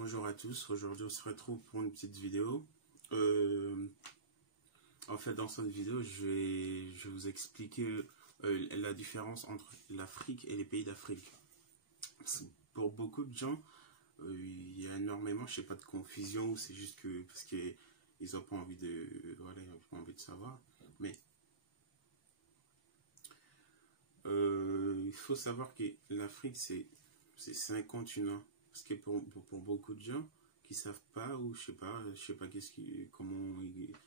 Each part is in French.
Bonjour à tous, aujourd'hui on se retrouve pour une petite vidéo. En fait dans cette vidéo je vais vous expliquer la différence entre l'Afrique et les pays d'Afrique. Pour beaucoup de gens, il y a énormément, je sais pas, de confusion, c'est juste que parce qu'ils n'ont pas envie de, voilà, ils ont pas envie de savoir. Mais il faut savoir que l'Afrique c'est un continent. Parce que pour beaucoup de gens qui savent pas, ou je sais pas comment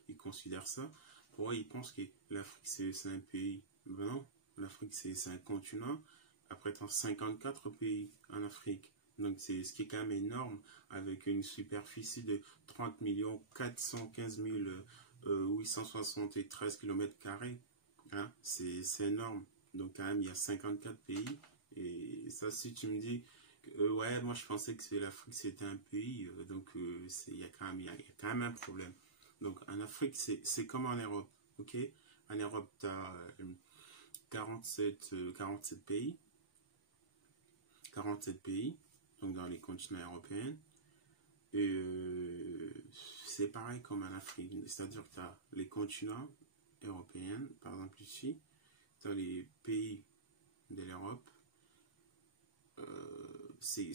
ils considèrent ça, pour eux ils pensent que l'Afrique c'est un pays. Ben non, l'Afrique c'est un continent. Après, tu as 54 pays en Afrique. Donc c'est ce qui est quand même énorme, avec une superficie de 30 415 873 km². Hein, c'est énorme. Donc quand même, il y a 54 pays. Et ça, si tu me dis, ouais, moi je pensais que l'Afrique c'était un pays, donc il y a il y a quand même un problème. Donc en Afrique, c'est comme en Europe, ok? En Europe, tu as 47 pays. 47 pays, donc dans les continents européens. Et c'est pareil comme en Afrique, c'est-à-dire que tu as les continents européens, par exemple ici, tu as les pays de l'Europe. C'est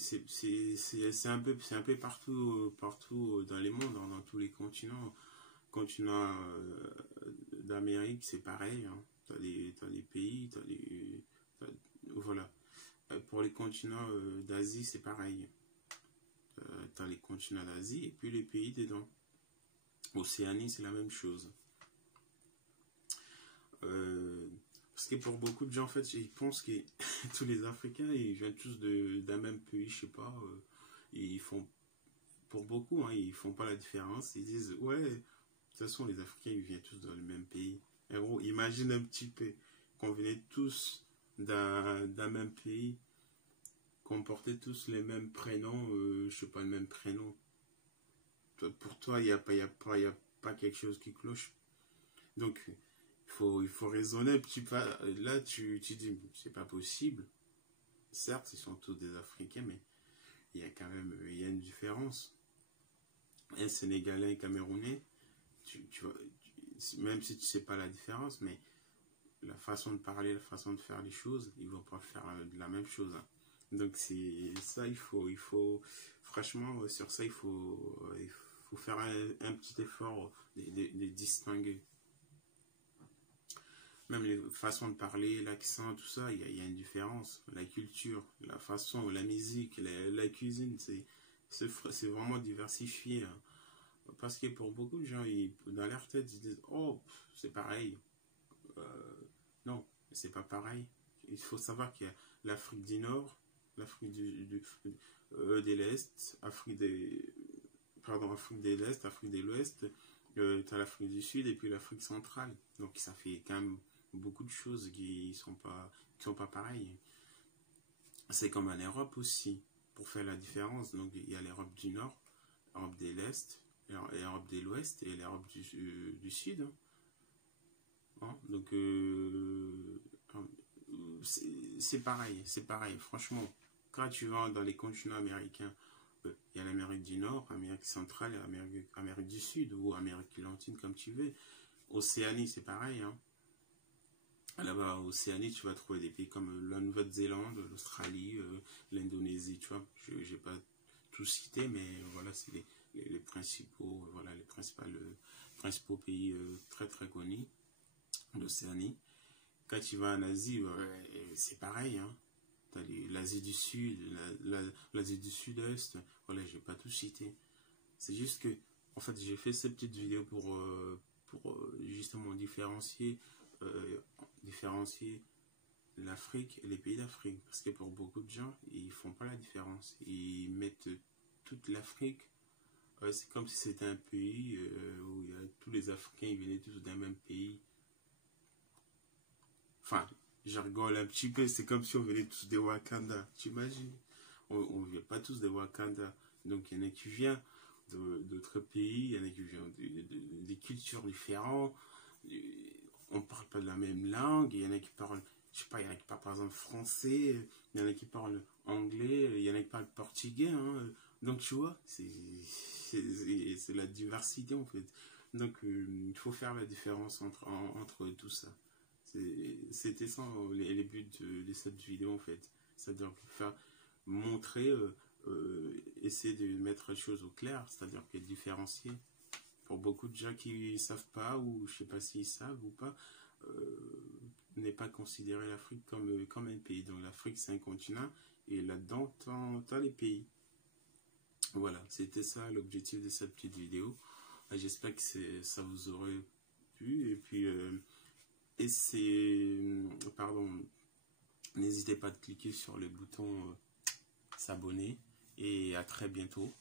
un peu partout dans les mondes, dans tous les continents. Continent d'Amérique, c'est pareil. Hein. Tu as des pays, voilà. Pour les continents d'Asie, c'est pareil. Tu as les continents d'Asie et puis les pays dedans. Océanie, c'est la même chose. Parce que pour beaucoup de gens, en fait, ils pensent que tous les Africains, ils viennent tous d'un même pays, je sais pas. Ils font, pour beaucoup, hein, ils font pas la différence. Ils disent, ouais, de toute façon, les Africains, ils viennent tous dans le même pays. En gros, imagine un petit peu qu'on venait tous d'un même pays, qu'on portait tous les mêmes prénoms, je sais pas, le même prénom. Pour toi, il y a pas quelque chose qui cloche. Donc, il faut raisonner un petit peu. Là, tu dis, c'est pas possible. Certes, ils sont tous des Africains, mais il y a quand même une différence. Un Sénégalais, un Camerounais, même si tu sais pas la différence, mais la façon de parler, la façon de faire les choses, ils vont pas faire de la même chose. Hein. Donc c'est ça, il faut franchement sur ça il faut faire un petit effort de distinguer. Même les façons de parler, l'accent, tout ça, il y a une différence. La culture, la façon, la musique, la cuisine, c'est vraiment diversifié. Hein. Parce que pour beaucoup de gens, dans leur tête, ils disent, oh, c'est pareil. Non, c'est pas pareil. Il faut savoir qu'il y a l'Afrique du Nord, l'Afrique de l'Est, Afrique de l'Est, Afrique de l'Ouest, tu as l'Afrique du Sud et puis l'Afrique centrale. Donc ça fait quand même beaucoup de choses qui sont pas pareilles. C'est comme en Europe aussi, pour faire la différence. Donc il y a l'Europe du Nord, l'Europe de l'Est, l'Europe de l'Ouest et l'Europe du Sud. Hein. Donc c'est pareil. Franchement, quand tu vas dans les continents américains, il y a l'Amérique du Nord, Amérique centrale et Amérique du Sud, ou Amérique latine, comme tu veux. Océanie, c'est pareil. Hein. Là-bas, en Océanie, tu vas trouver des pays comme la Nouvelle-Zélande, l'Australie, l'Indonésie, tu vois. Je n'ai pas tout cité, mais voilà, c'est les principaux, voilà, les principaux pays très très connus d'Océanie. Quand tu vas en Asie, c'est pareil. Hein. Tu as l'Asie du Sud, l'Asie du Sud-Est. Voilà, je vais pas tout citer. C'est juste que, en fait, j'ai fait cette petite vidéo pour justement différencier l'Afrique et les pays d'Afrique. Parce que pour beaucoup de gens, ils font pas la différence. Ils mettent toute l'Afrique. C'est comme si c'était un pays où tous les Africains ils venaient tous d'un même pays. Enfin, je rigole un petit peu, c'est comme si on venait tous de Wakanda, tu imagines? On ne vient pas tous de Wakanda. Donc il y en a qui viennent d'autres pays, il y en a qui viennent des cultures différentes, on ne parle pas de la même langue, il y en a qui parlent, je sais pas, il y en a qui parlent par exemple français, il y en a qui parlent anglais, il y en a qui parlent portugais. Hein. Donc tu vois, c'est la diversité en fait. Donc il faut faire la différence entre tout ça. C'était ça les buts de cette vidéo en fait. C'est-à-dire faire montrer, essayer de mettre les choses au clair, c'est-à-dire que différencier. Pour beaucoup de gens qui ne savent pas, ou je sais pas s'ils savent ou pas, n'est pas considérer l'Afrique comme un pays. Donc l'Afrique c'est un continent, et là-dedans t'as les pays. Voilà, c'était ça l'objectif de cette petite vidéo. J'espère que ça vous aurait plu, et puis pardon, n'hésitez pas à cliquer sur le bouton s'abonner, et à très bientôt.